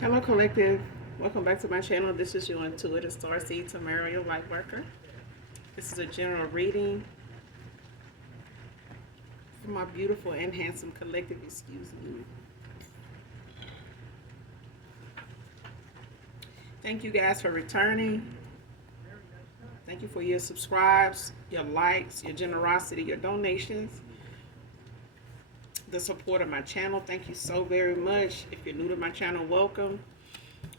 Hello, collective. Welcome back to my channel. This is your intuitive star seed, Tamara, your light worker. This is a general reading for my beautiful and handsome collective. Excuse me. Thank you guys for returning. Thank you for your subscribes, your likes, your generosity, your donations, the support of my channel. Thank you so very much. If you're new to my channel, welcome.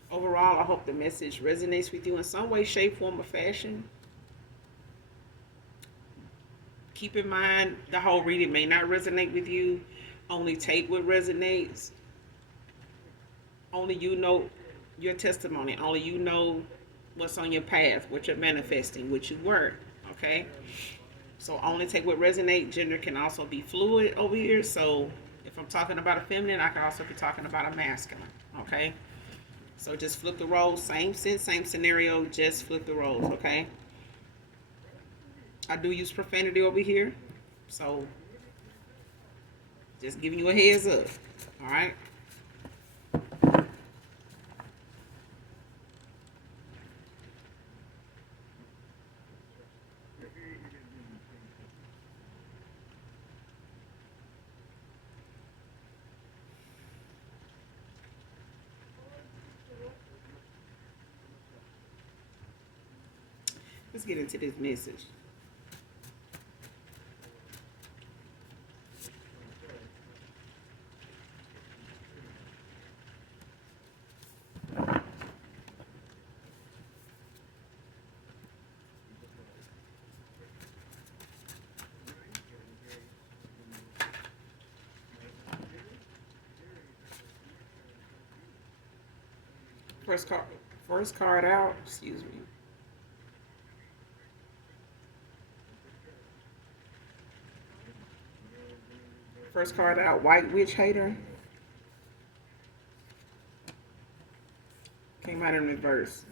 Overall, I hope the message resonates with you in some way, shape, form, or fashion. Keep in mind, the whole reading may not resonate with you. Only take what resonates. Only you know your testimony. Only you know what's on your path, what you're manifesting, what you were. Okay? So only take what resonates. Gender can also be fluid over here. So if I'm talking about a feminine, I can also be talking about a masculine. Okay? So just flip the roles. Same sense, same scenario. Just flip the roles. Okay? I do use profanity over here. So just giving you a heads up. All right? Let's get into this message. First card, first card out. Excuse me. First card out. White witch hater. Came out in reverse.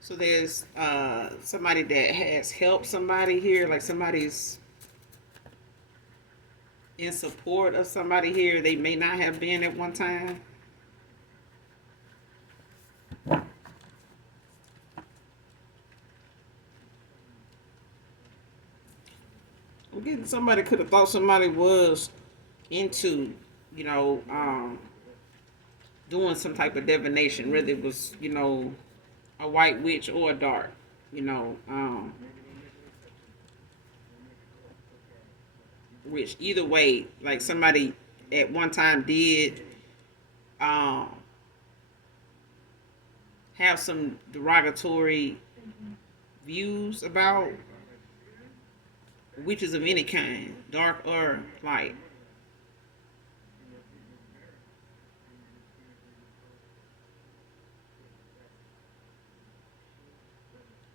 So there's somebody that has helped somebody here, like somebody's in support of somebody here. They may not have been at one time. Again, somebody could have thought somebody was into, you know, doing some type of divination, whether it was, a white witch or a dark, you know, which either way, like somebody at one time did um, have some derogatory views about witches of any kind, dark or light.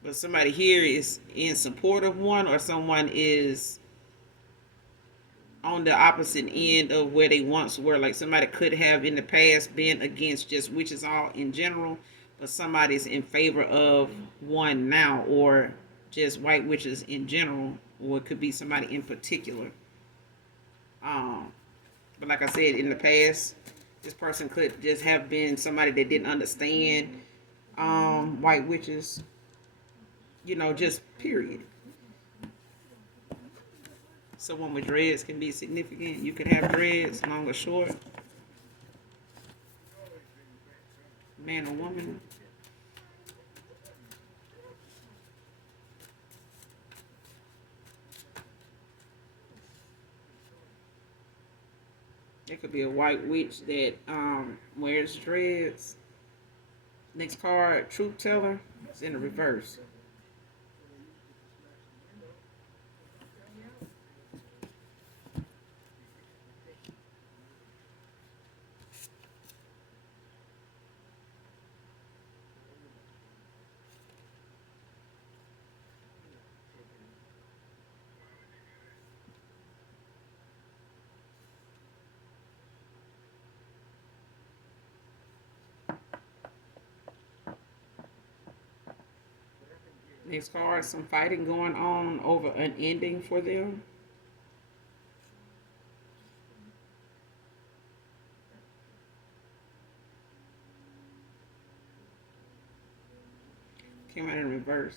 But somebody here is in support of one, or someone is on the opposite end of where they once were. Like somebody could have in the past been against just witches all in general, but somebody's in favor of one now, or just white witches in general, or it could be somebody in particular. Um, but like I said, in the past, this person could just have been somebody that didn't understand white witches, just period. Someone with dreads can be significant. You can have dreads, long or short. Man or woman. It could be a white witch that wears dreads. Next card, truth teller. It's in the reverse. Next card, some fighting going on over an ending for them. Came out in reverse.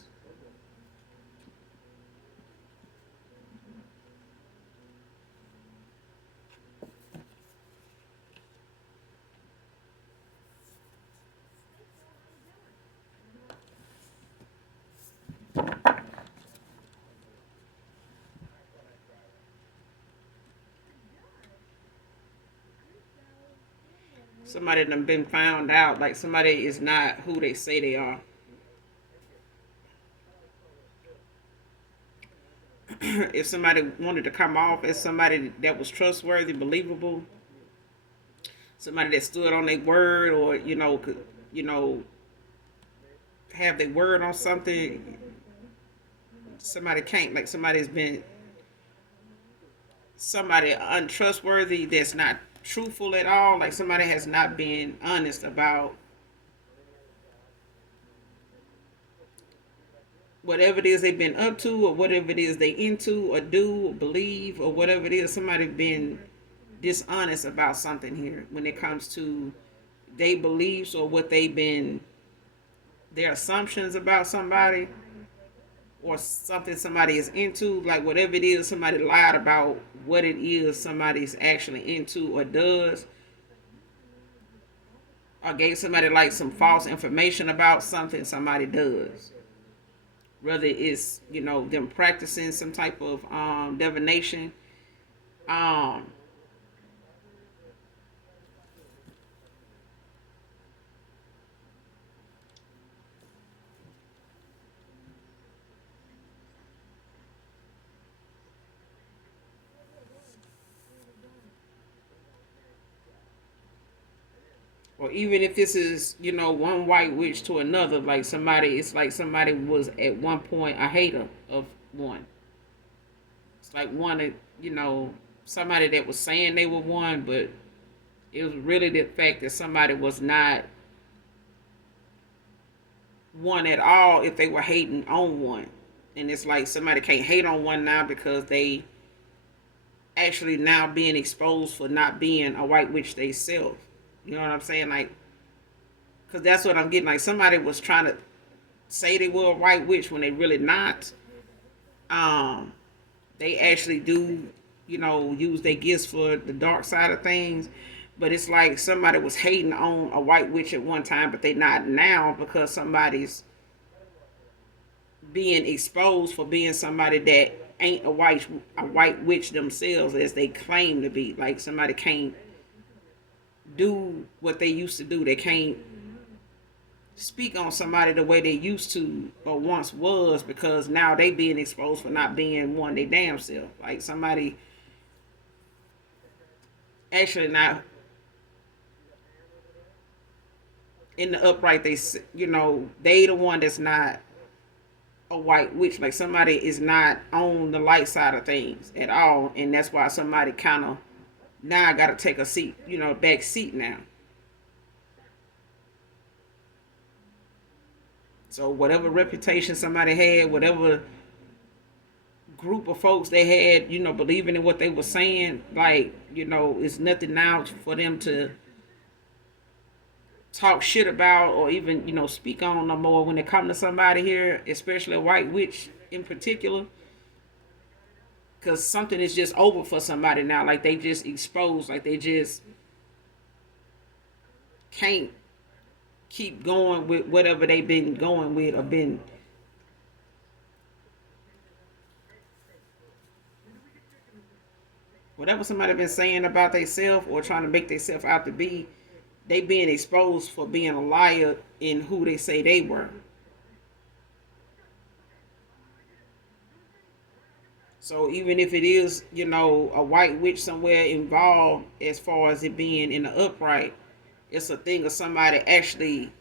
Somebody done been found out. Like somebody is not who they say they are. If somebody wanted to come off as somebody that was trustworthy, believable, somebody that stood on their word, or could have their word on something, somebody can't. Like somebody's been somebody untrustworthy that's not truthful at all. Like somebody has not been honest about whatever it is they've been up to, or whatever it is they into or do or believe, or whatever it is. Somebody been dishonest about something here when it comes to their beliefs, or what they've been, their assumptions about somebody, or something somebody is into. Like whatever it is, somebody lied about what it is somebody's actually into or does, or gave somebody like some false information about something somebody does. Whether it's them practicing some type of divination, um, or even if this is one white witch to another. Like somebody, it's like somebody was at one point a hater of one. It's like one that somebody that was saying they were one, but it was really the fact that somebody was not one at all if they were hating on one. And it's like somebody can't hate on one now because they actually now being exposed for not being a white witch they self. You know what I'm saying? Like, because that's what I'm getting. Like somebody was trying to say they were a white witch when they really not. Um, they actually do, use their gifts for the dark side of things. But it's like somebody was hating on a white witch at one time, but they not now because somebody's being exposed for being somebody that ain't a white witch themselves as they claim to be. Like somebody can't do what they used to do. They can't speak on somebody the way they used to or once was, because now they being exposed for not being one they damn self. Like somebody actually not in the upright. They the one that's not a white witch. Like somebody is not on the light side of things at all, and that's why somebody kind of now got to take a seat, back seat now. So whatever reputation somebody had, whatever group of folks they had, believing in what they were saying, like, it's nothing now for them to talk shit about, or even, speak on no more when it comes to somebody here, especially a white witch in particular. Because something is just over for somebody now. Like they just exposed, like they just can't keep going with whatever they've been going with, or been whatever somebody been saying about themselves or trying to make themselves out to be. They being exposed for being a liar in who they say they were. So even if it is, a white witch somewhere involved, as far as it being in the upright, it's a thing of somebody actually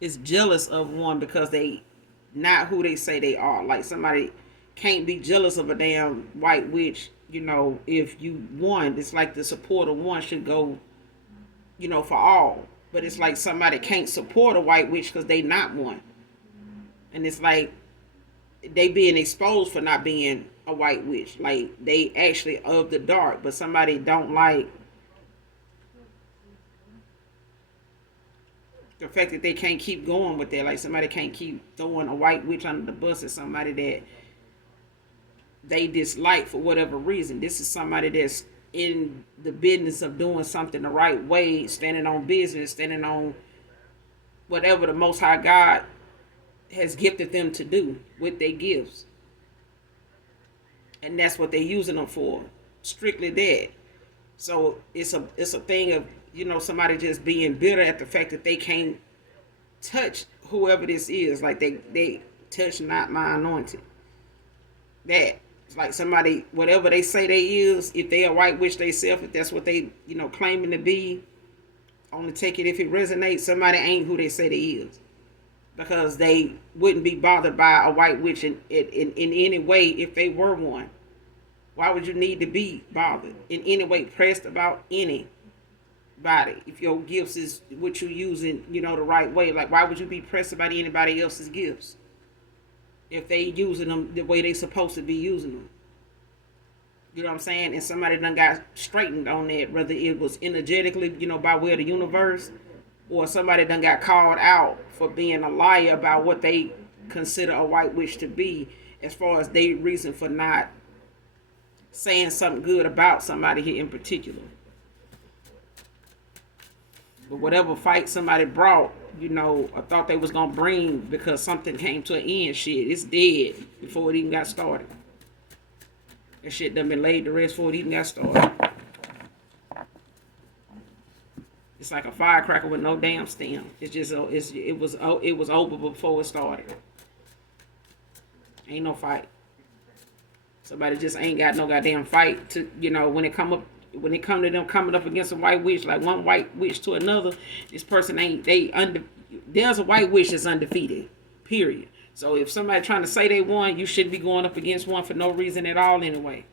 is jealous of one because they not who they say they are. Like somebody can't be jealous of a damn white witch. If you won, it's like the support of one should go, for all. But it's like somebody can't support a white witch because they not one. And it's like they being exposed for not being a white witch. Like they actually of the dark, but somebody don't like the fact that they can't keep going with that. Like somebody can't keep throwing a white witch under the bus at somebody that they dislike for whatever reason. This is somebody that's in the business of doing something the right way, standing on business, standing on whatever the Most High God has gifted them to do with their gifts. And that's what they're using them for. Strictly that. So it's a thing of, somebody just being bitter at the fact that they can't touch whoever this is. Like they touch not my anointed. That it's like somebody, whatever they say they is, if they a white witch they self, if that's what they, claiming to be, only take it if it resonates. Somebody ain't who they say they is. Because they wouldn't be bothered by a white witch in any way if they were one. Why would you need to be bothered in any way, pressed about anybody? If your gifts is what you using, the right way. Like, why would you be pressed about anybody else's gifts if they using them the way they supposed to be using them? You know what I'm saying? And somebody done got straightened on that, whether it was energetically, by way of the universe, or somebody done got called out for being a liar about what they consider a white witch to be, as far as their reason for not saying something good about somebody here in particular. But whatever fight somebody brought, I thought they was gonna bring because something came to an end, shit, it's dead before it even got started. That shit done been laid to rest before it even got started. It's like a firecracker with no damn stem. It's just it was over before it started. Ain't no fight. Somebody just ain't got no goddamn fight to, when it come to them coming up against a white witch, like one white witch to another, this person ain't there's a white witch that's undefeated. Period. So if somebody trying to say they won, you shouldn't be going up against one for no reason at all anyway.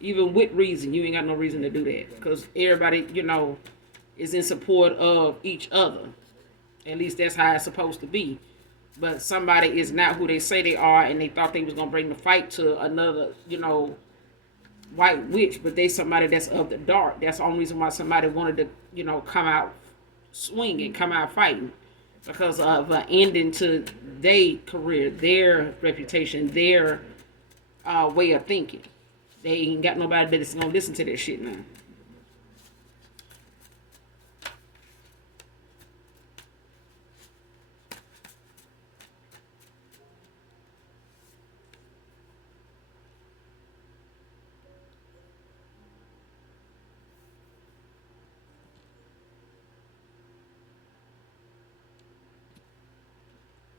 Even with reason, you ain't got no reason to do that. Because everybody, is in support of each other. At least that's how it's supposed to be. But somebody is not who they say they are, and they thought they was going to bring the fight to another, white witch, but they somebody that's of the dark. That's the only reason why somebody wanted to, come out swinging, come out fighting. Because of an ending to their career, their reputation, their way of thinking. They ain't got nobody that's going to listen to that shit now.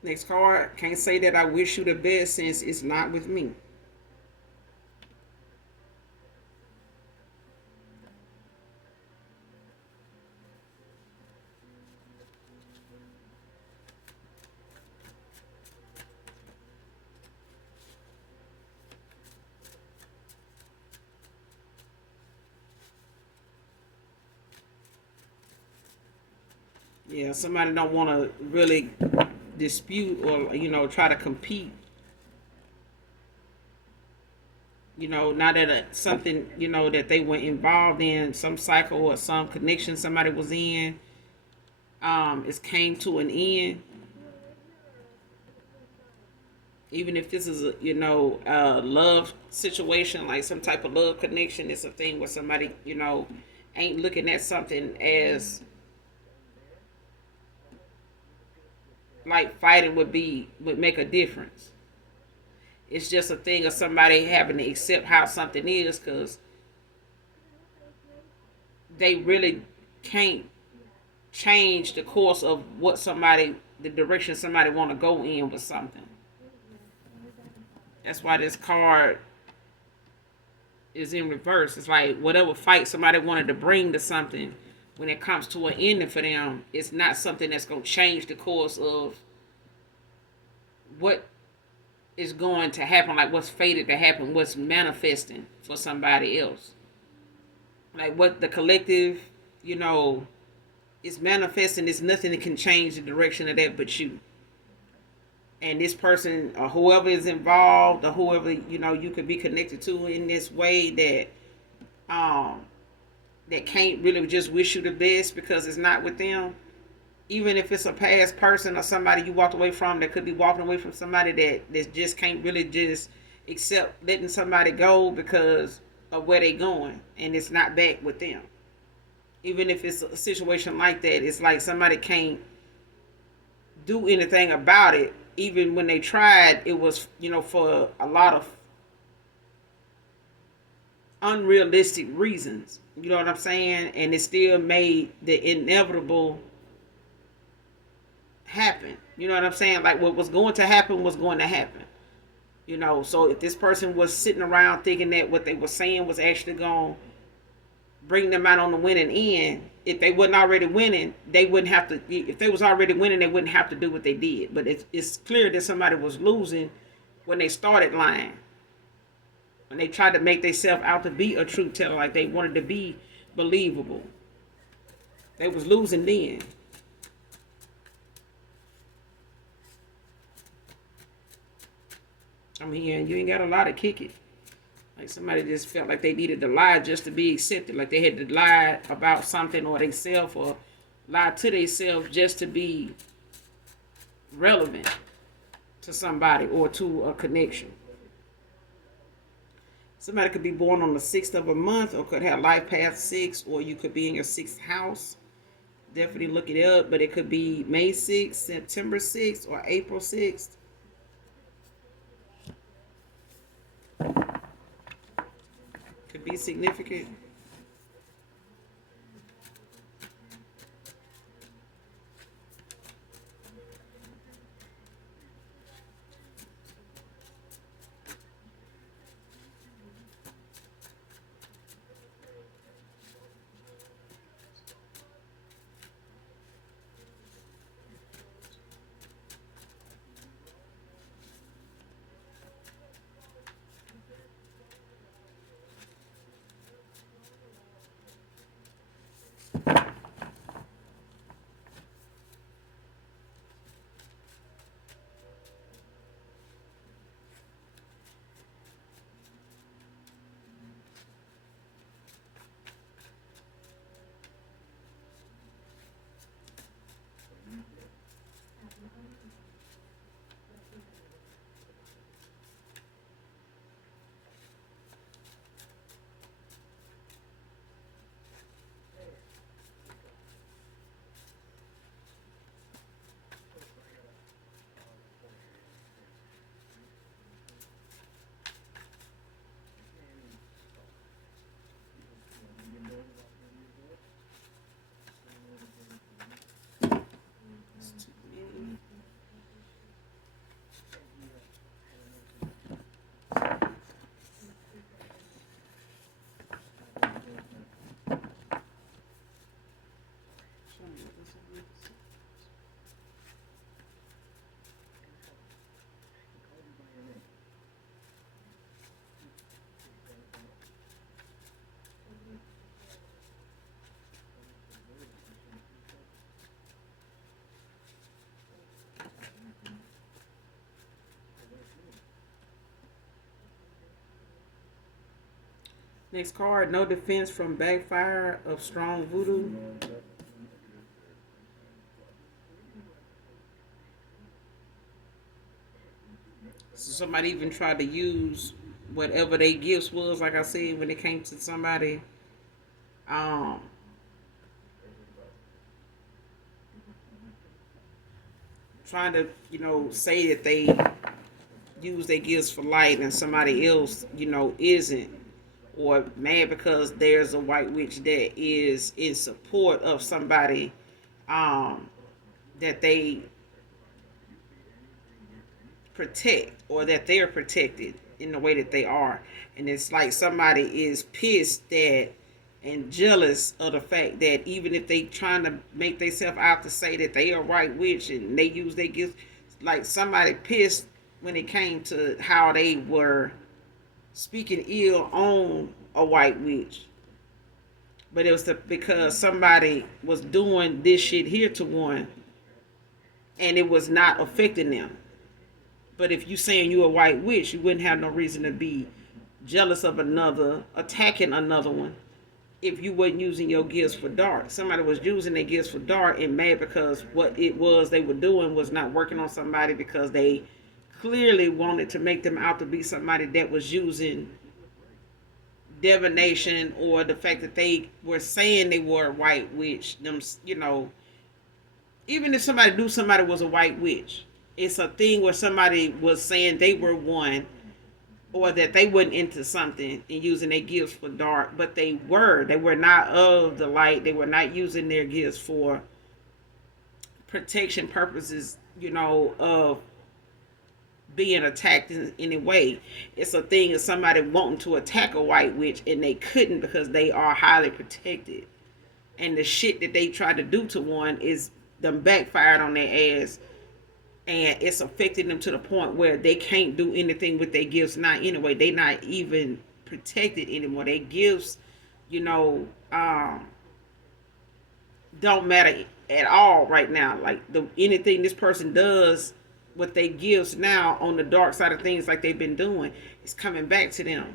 Next card, can't say that I wish you the best since it's not with me. Yeah, somebody don't want to really dispute or try to compete. Now that something that they were involved in, some cycle or some connection somebody was in, it came to an end. Even if this is a love situation, like some type of love connection, it's a thing where somebody ain't looking at something as like fighting would make a difference. It's just a thing of somebody having to accept how something is, because they really can't change the course of the direction somebody want to go in with something. That's why this card is in reverse. It's like whatever fight somebody wanted to bring to something, when it comes to an ending for them, it's not something that's going to change the course of what is going to happen, like what's fated to happen, what's manifesting for somebody else. Like what the collective, is manifesting, is nothing that can change the direction of that but you. and this person or whoever is involved or whoever you could be connected to in this way um that can't really just wish you the best because it's not with them. Even if it's a past person or somebody you walked away from, that could be walking away from somebody that just can't really just accept letting somebody go because of where they going and it's not back with them. Even if it's a situation like that, it's like somebody can't do anything about it. Even when they tried, it was for a lot of unrealistic reasons. You know what I'm saying? And it still made the inevitable happen. You know what I'm saying? Like what was going to happen was going to happen. So if this person was sitting around thinking that what they were saying was actually going to bring them out on the winning end, if they wasn't already winning, they wouldn't have to. If they was already winning, they wouldn't have to do what they did. But it's clear that somebody was losing when they started lying. When they tried to make themselves out to be a truth teller, like they wanted to be believable, they was losing then. I'm here, and you ain't got a lot to kick it. Like somebody just felt like they needed to lie just to be accepted. Like they had to lie about something or themselves or lie to themselves just to be relevant to somebody or to a connection. Somebody could be born on the 6th of a month or could have life path 6, or you could be in your 6th house. Definitely look it up, but it could be May 6th, September 6th, or April 6th. Could be significant. Next card, no defense from Backfire of strong voodoo. So somebody even tried to use whatever their gifts was, like I said, when it came to somebody um trying to, say that they use their gifts for light and somebody else, isn't. Or mad because there's a white witch that is in support of somebody um that they protect or that they're protected in the way that they are. And it's like somebody is pissed that and jealous of the fact that even if they trying to make themselves out to say that they are white witch and they use their gifts, like somebody pissed when it came to how they were speaking ill on a white witch. But it was because somebody was doing this shit here to one and it was not affecting them. But if you saying you a white witch, you wouldn't have no reason to be jealous of another, attacking another one, if you wasn't using your gifts for dark. Somebody was using their gifts for dark and mad because what it was they were doing was not working on somebody, because they clearly wanted to make them out to be somebody that was using divination, or the fact that they were saying they were a white witch. Them, even if somebody knew somebody was a white witch, it's a thing where somebody was saying they were one, or that they went into something and using their gifts for dark, but they were not of the light. They were not using their gifts for protection purposes, of being attacked in any way. It's a thing of somebody wanting to attack a white witch and they couldn't because they are highly protected, and the shit that they tried to do to one is them backfired on their ass, and it's affecting them to the point where they can't do anything with their gifts now anyway. They not even protected anymore. Their gifts, don't matter at all right now. Like anything this person does with their gifts now on the dark side of things, like they've been doing, is coming back to them.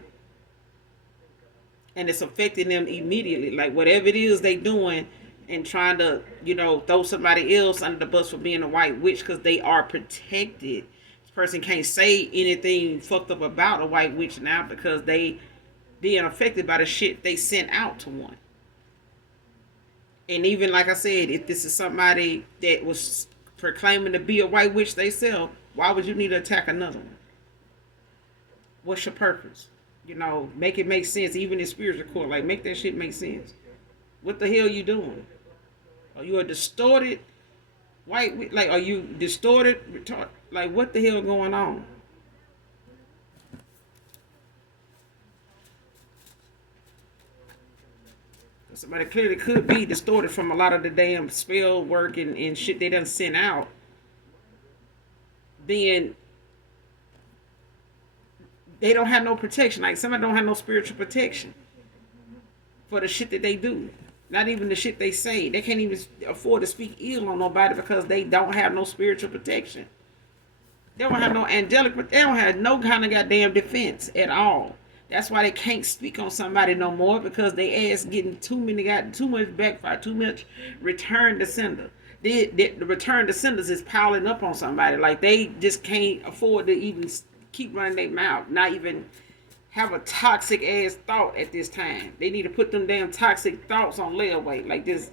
And it's affecting them immediately. Like whatever it is they doing, and trying to, throw somebody else under the bus for being a white witch because they are protected. This person can't say anything fucked up about a white witch now because they being affected by the shit they sent out to one. And even like I said, if this is somebody that was proclaiming to be a white witch themselves, why would you need to attack another one? What's your purpose? Make it make sense, even in spiritual court. Like, make that shit make sense. What the hell you doing? Are you a distorted white? Like, are you distorted, retarded? Like, what the hell going on? Somebody clearly could be distorted from a lot of the damn spell work and shit they done sent out. Being, they don't have no protection. Like, somebody don't have no spiritual protection for the shit that they do. Not even the shit they say. They can't even afford to speak ill on nobody because they don't have no spiritual protection. They don't have no angelic, but they don't have no kind of goddamn defense at all. That's why they can't speak on somebody no more, because they ass getting too much backfire, too much return to sender. The return to senders is piling up on somebody. Like, they just can't afford to even keep running their mouth, not even have a toxic ass thought at this time. They need to put them damn toxic thoughts on layaway. Like, just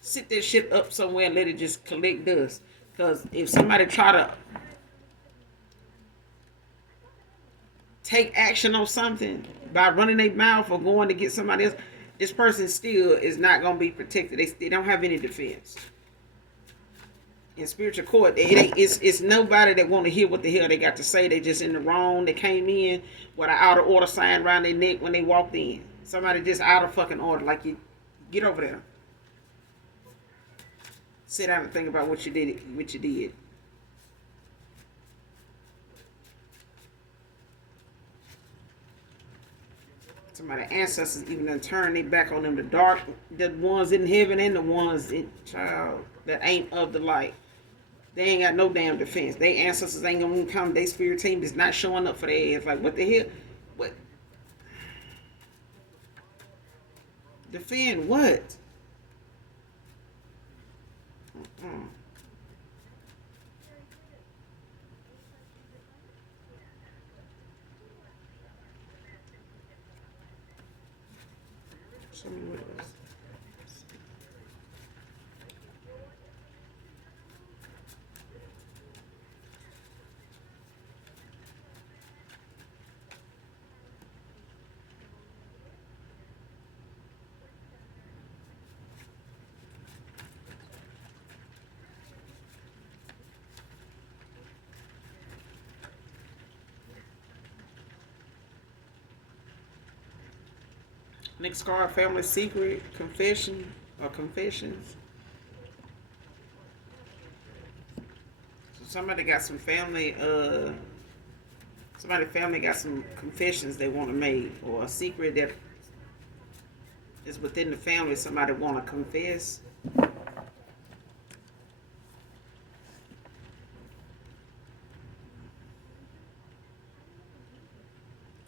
sit that shit up somewhere and let it just collect dust. Because if somebody try to take action on something by running their mouth or going to get somebody else, this person still is not going to be protected. They don't have any defense. In spiritual court, it's nobody that want to hear what the hell they got to say. They just in the wrong. They came in with an out of order sign around their neck when they walked in. Somebody just out of fucking order. Like, you get over there. Sit down and think about what you did. Somebody ancestors even done turned their back on them. The ones in heaven and the ones that ain't of the light. They ain't got no damn defense. They ancestors ain't gonna come. They spirit team is not showing up for their ass. Like, what the hell? What? Defend what? Show me what it was. Next card, family secret, confession, or confessions. So somebody got some family, family got some confessions they want to make, or a secret that is within the family somebody want to confess.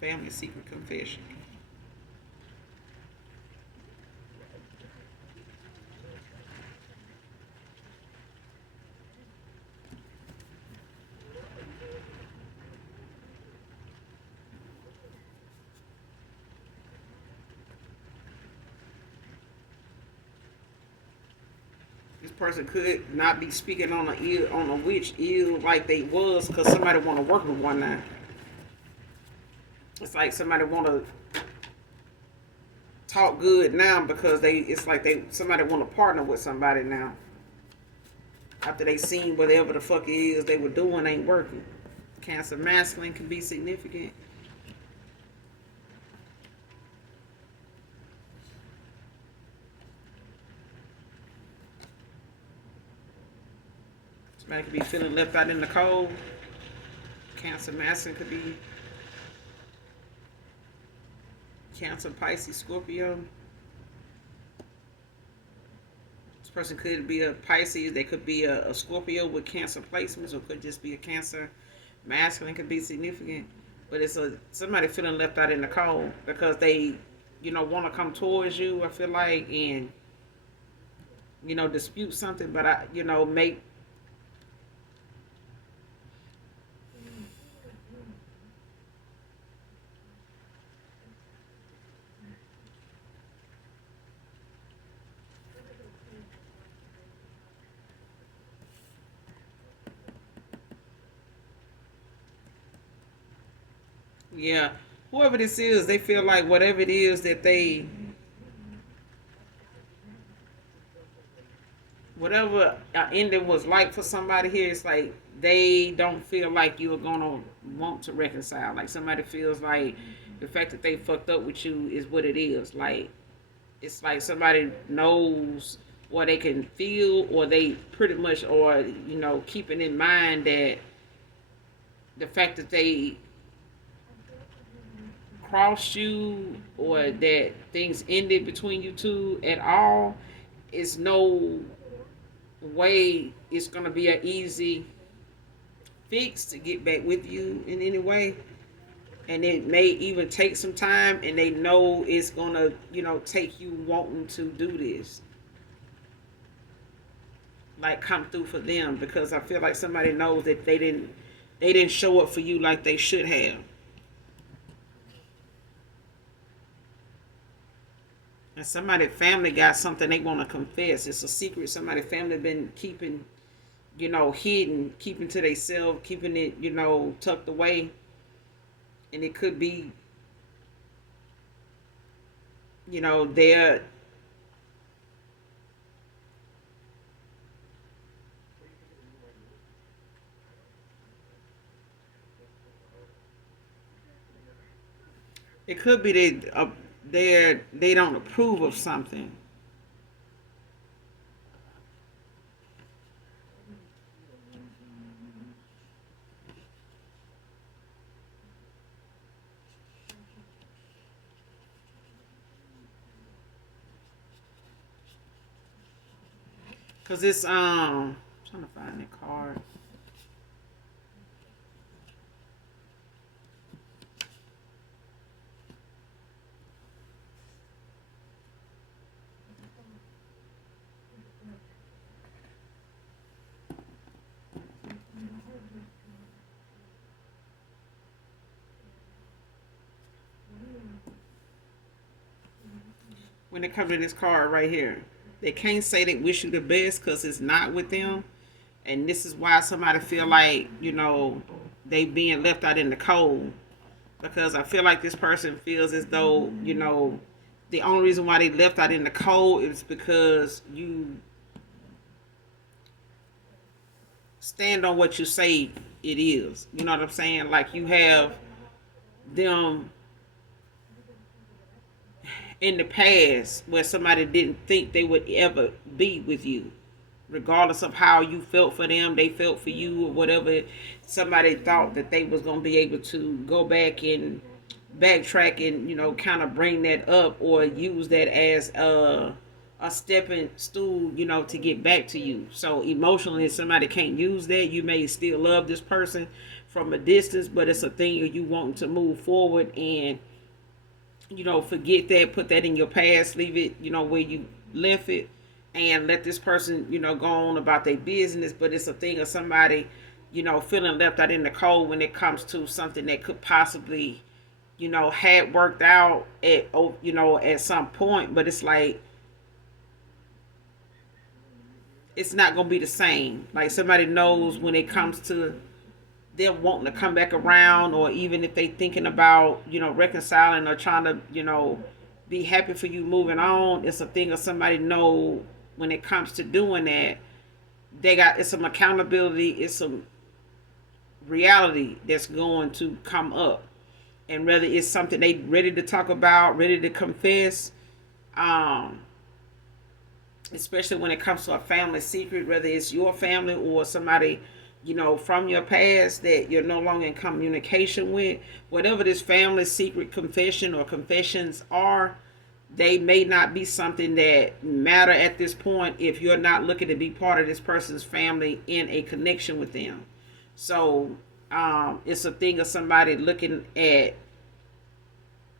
family secret confession. This person could not be speaking on a witch ill like they was because somebody want to work with one now. It's like somebody want to talk good now because it's like somebody want to partner with somebody now after they seen whatever the fuck it is they were doing ain't working. Cancer masculine can be significant. Somebody could be feeling left out in the cold. Cancer masculine could be Cancer, Pisces, Scorpio. This person could be a Pisces. They could be a Scorpio with Cancer placements, or could just be a Cancer masculine. Could be significant, but it's somebody feeling left out in the cold because they, want to come towards you. I feel like and dispute something, but make. Yeah, whoever this is, they feel like whatever it is that whatever ending was like for somebody here, it's like they don't feel like you're gonna want to reconcile. Like somebody feels like the fact that they fucked up with you is what it is. Like it's like somebody knows or they can feel or they pretty much are, keeping in mind that the fact that they crossed you or that things ended between you two at all is no way it's gonna be an easy fix to get back with you in any way. And it may even take some time and they know it's gonna, take you wanting to do this. Like come through for them because I feel like somebody knows that they didn't show up for you like they should have. And somebody family got something they want to confess. It's a secret somebody family been keeping, hidden, keeping to themselves, keeping it, tucked away. And it could be, their it could be they don't approve of something. Cause it's I'm trying to find that card. When it comes to this card right here, they can't say they wish you the best because it's not with them, and this is why somebody feel like they being left out in the cold because I feel like this person feels as though the only reason why they left out in the cold is because you stand on what you say it is. You know what I'm saying? Like you have them in the past where somebody didn't think they would ever be with you. Regardless of how you felt for them, they felt for you or whatever. Somebody thought that they was gonna be able to go back and backtrack and kind of bring that up or use that as a stepping stool, to get back to you. So emotionally, if somebody can't use that, you may still love this person from a distance, but it's a thing you want to move forward and, forget that, put that in your past, leave it, where you left it, and let this person, go on about their business. But it's a thing of somebody, feeling left out in the cold when it comes to something that could possibly, had worked out at, at some point, but it's like, it's not gonna be the same. Like somebody knows when it comes to them wanting to come back around, or even if they thinking about reconciling or trying to be happy for you moving on. It's a thing of somebody know when it comes to doing that. It's some accountability. It's some reality that's going to come up, and whether it's something they ready to talk about, ready to confess. Um, Especially when it comes to a family secret, whether it's your family or somebody, from your past that you're no longer in communication with, whatever this family secret confession or confessions are, they may not be something that matter at this point if you're not looking to be part of this person's family in a connection with them. So it's a thing of somebody looking at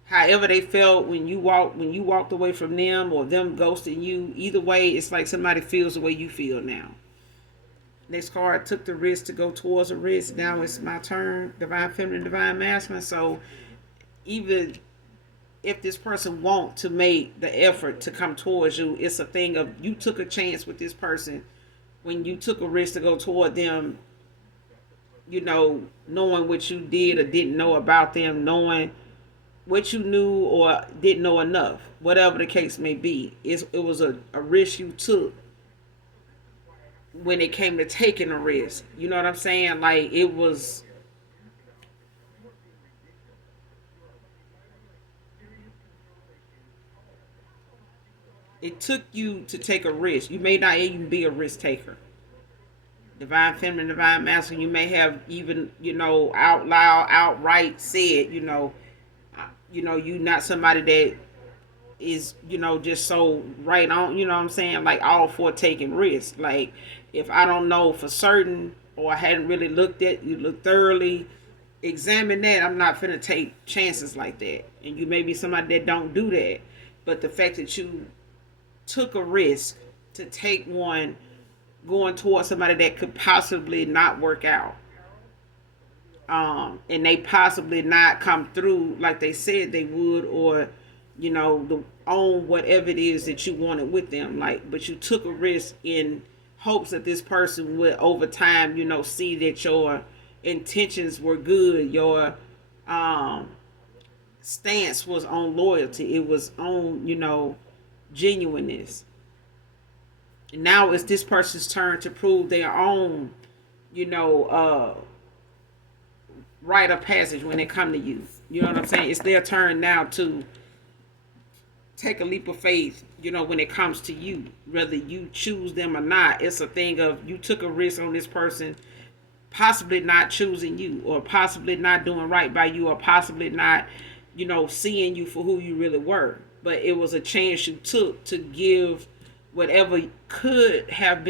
however they felt when you walked away from them, or them ghosting you. Either way, it's like somebody feels the way you feel now. Next card, took the risk to go towards a risk. Now it's my turn. Divine feminine, divine masculine. So even if this person want to make the effort to come towards you, it's a thing of you took a chance with this person when you took a risk to go toward them, knowing what you did or didn't know about them, knowing what you knew or didn't know enough, whatever the case may be. It was a risk you took when it came to taking a risk. You know what I'm saying? Like it took you to take a risk. You may not even be a risk taker. Divine feminine, divine masculine, you may have even, out loud, outright said, you not somebody that is just so right on, what I'm saying, like all for taking risks. Like if I don't know for certain, or I hadn't really looked at you, look thoroughly examine that, I'm not finna take chances like that. And you may be somebody that don't do that, but the fact that you took a risk to take one going towards somebody that could possibly not work out, and they possibly not come through like they said they would, or the own whatever it is that you wanted with them. Like, but you took a risk in hopes that this person would over time, see that your intentions were good, your um stance was on loyalty, it was on genuineness. And now it's this person's turn to prove their own, you know, uh, rite of passage when they come to you. You know what I'm saying? It's their turn now to take a leap of faith, when it comes to you, whether you choose them or not. It's a thing of you took a risk on this person possibly not choosing you, or possibly not doing right by you, or possibly not, seeing you for who you really were. But it was a chance you took to give whatever what could have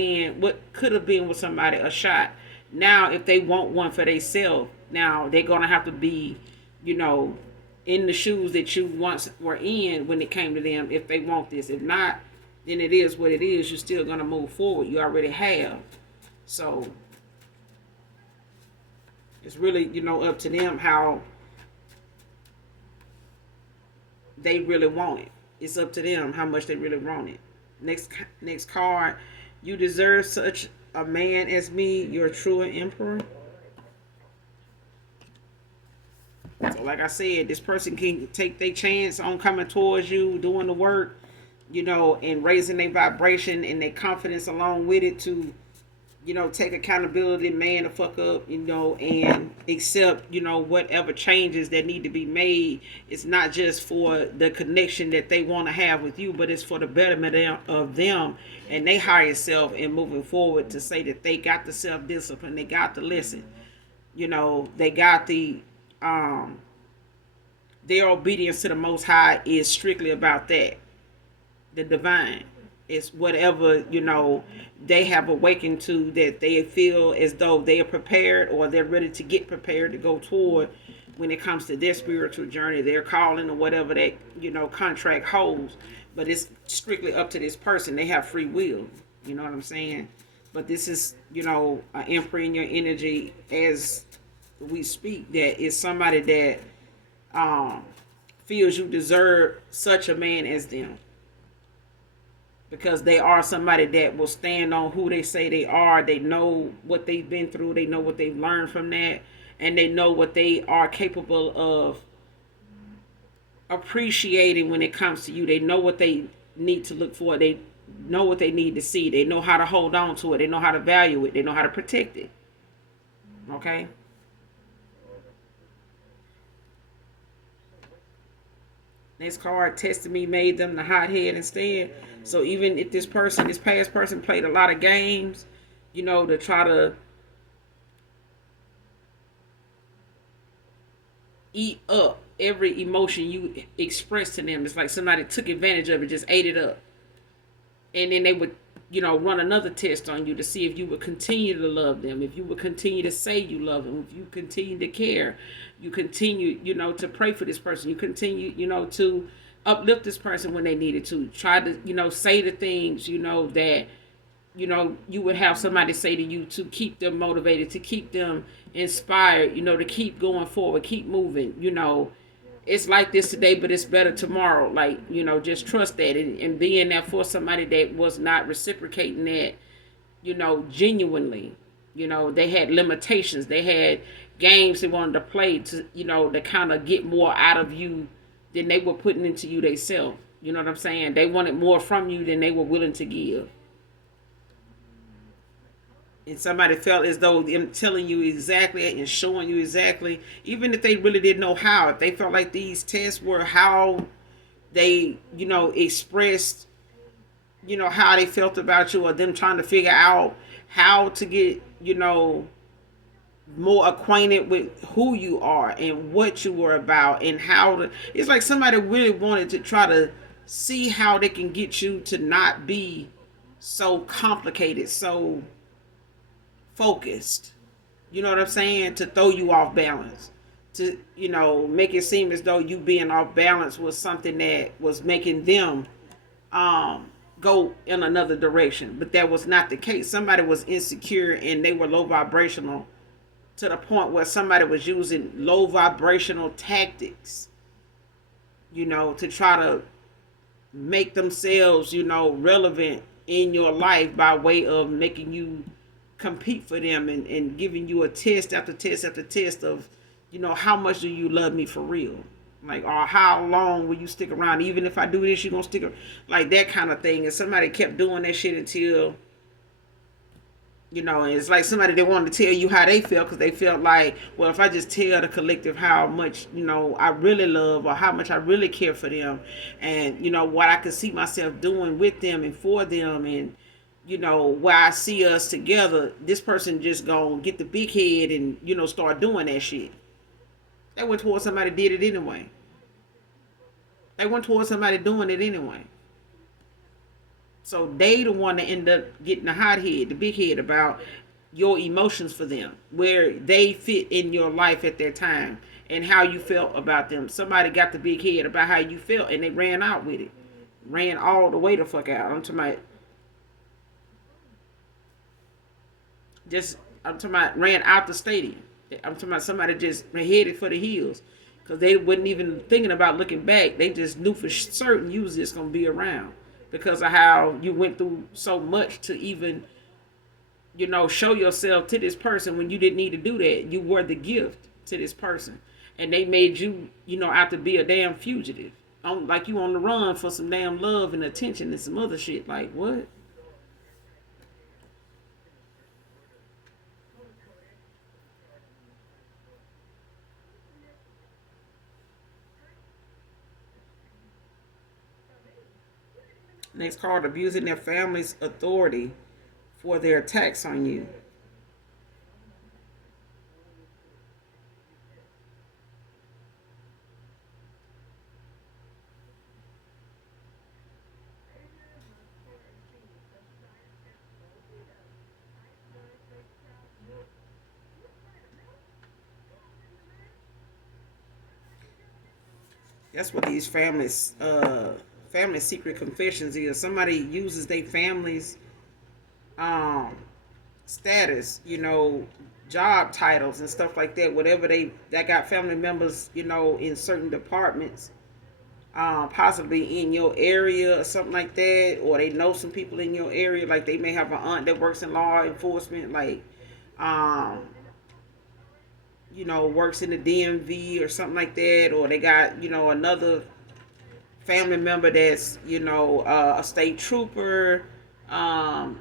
been with somebody a shot. Now, if they want one for themselves, now they're gonna have to be, you know, in the shoes that you once were in when it came to them. If they want this, if not, then it is what it is. You're still gonna move forward. You already have. So it's really, up to them how they really want it. It's up to them how much they really want it. Next card. You deserve such a man as me. You're a true emperor. So like I said, this person can take their chance on coming towards you, doing the work, and raising their vibration and their confidence along with it to, take accountability, man, the fuck up, and accept, whatever changes that need to be made. It's not just for the connection that they want to have with you, but it's for the betterment of them and they higher self, and moving forward to say that they got the self-discipline, they got the lesson, they got their obedience to the Most High is strictly about that, the divine. It's whatever, they have awakened to, that they feel as though they are prepared, or they're ready to get prepared to go toward when it comes to their spiritual journey, their calling, or whatever that, contract holds. But it's strictly up to this person. They have free will. You know what I'm saying? But this is, an emperor in your energy as we speak, that is somebody that um, feels you deserve such a man as them, because they are somebody that will stand on who they say they are. They know what they've been through. They know what they've learned from that. And they know what they are capable of appreciating when it comes to you. They know what they need to look for. They know what they need to see. They know how to hold on to it. They know how to value it. They know how to protect it. Okay? Next card, tested me, made them the hothead instead. So even if this past person played a lot of games, to try to eat up every emotion you express to them. It's like somebody took advantage of it, just ate it up. And then they would, run another test on you to see if you would continue to love them, if you would continue to say you love them, if you continue to care, you continue, to pray for this person, you continue, to uplift this person when they needed to. Try to, say the things, that you would have somebody say to you to keep them motivated, to keep them inspired, to keep going forward, keep moving. It's like this today, but it's better tomorrow. Like, just trust that, and being there for somebody that was not reciprocating that, genuinely. They had limitations. They had games they wanted to play to kind of get more out of you than they were putting into you themselves. You know what I'm saying? They wanted more from you than they were willing to give. And somebody felt as though them telling you exactly and showing you exactly, even if they really didn't know how, if they felt like these tests were how they, expressed, how they felt about you, or them trying to figure out how to get, more acquainted with who you are and what you were about, and how to, it's like somebody really wanted to try to see how they can get you to not be so complicated, so focused. You know what I'm saying? To throw you off balance. To, make it seem as though you being off balance was something that was making them go in another direction. But that was not the case. Somebody was insecure and they were low vibrational, to the point where somebody was using low vibrational tactics, to try to make themselves, relevant in your life by way of making you compete for them, and giving you a test after test after test of, how much do you love me for real? Like, or how long will you stick around? Even if I do this, you gonna stick around? Like that kind of thing. And somebody kept doing that shit until, and it's like somebody that wanted to tell you how they felt, because they felt like, well, if I just tell the collective how much, I really love, or how much I really care for them, and, what I could see myself doing with them and for them, and, where I see us together, this person just gonna get the big head and, start doing that shit. They went towards somebody did it anyway. They went towards somebody doing it anyway. So they the one that end up getting the hot head, the big head about your emotions for them, where they fit in your life at their time, and how you felt about them. Somebody got the big head about how you felt, and they ran out with it. Ran all the way the fuck out. I'm talking about ran out the stadium. I'm talking about somebody just headed for the hills, because they wasn't even thinking about looking back. They just knew for certain you was just gonna be around, because of how you went through so much to even, show yourself to this person when you didn't need to do that. You were the gift to this person, and they made you, out to be a damn fugitive, like you on the run for some damn love and attention and some other shit. Like what? Next card, abusing their family's authority for their attacks on you. That's what these family secret confessions is. Somebody uses their family's um status, job titles and stuff like that. Whatever that got family members, in certain departments, possibly in your area or something like that, or they know some people in your area. Like they may have an aunt that works in law enforcement, like um, works in the DMV or something like that, or they got, another family member that's, a state trooper, um,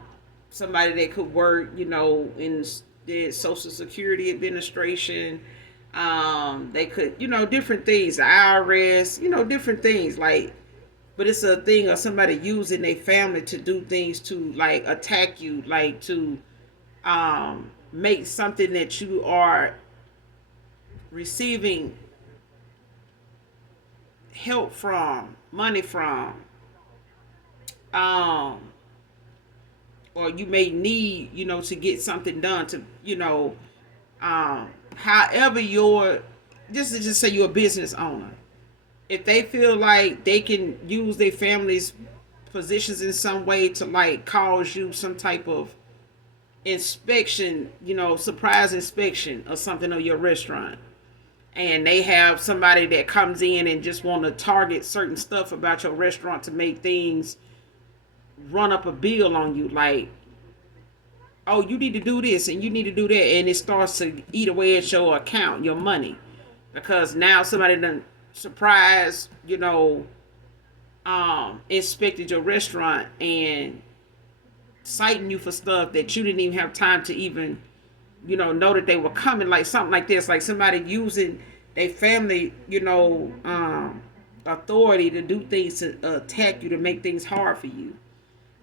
somebody that could work, in the Social Security Administration. They could, different things, the IRS, different things like, but it's a thing of somebody using their family to do things to like attack you, like to make something that you are receiving help from, money from, um, or you may need, to get something done to, however just say you're a business owner. If they feel like they can use their family's positions in some way to like cause you some type of inspection, surprise inspection or something of your restaurant, and they have somebody that comes in and just want to target certain stuff about your restaurant to make things run up a bill on you, like, oh, you need to do this and you need to do that, and it starts to eat away at your account, your money, because now somebody done surprise, inspected your restaurant and citing you for stuff that you didn't even have time to even, know that they were coming, like something like this, like somebody using their family, authority to do things to attack you, to make things hard for you.